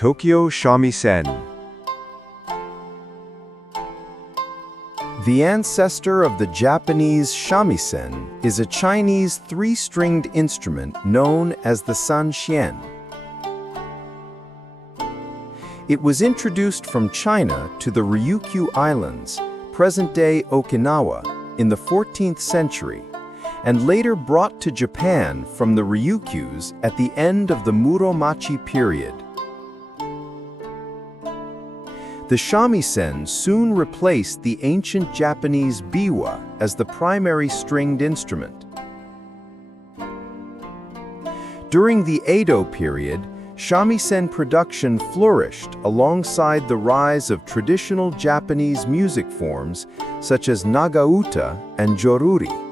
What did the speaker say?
Tokyo Shamisen. The ancestor of the Japanese shamisen is a Chinese three-stringed instrument known as the sanxian. It was introduced from China to the Ryukyu Islands, present-day Okinawa, in the 14th century, and later brought to Japan from the Ryukyus at the end of the Muromachi period. The shamisen soon replaced the ancient Japanese biwa as the primary stringed instrument. During the Edo period, shamisen production flourished alongside the rise of traditional Japanese music forms such as Nagauta and Joruri.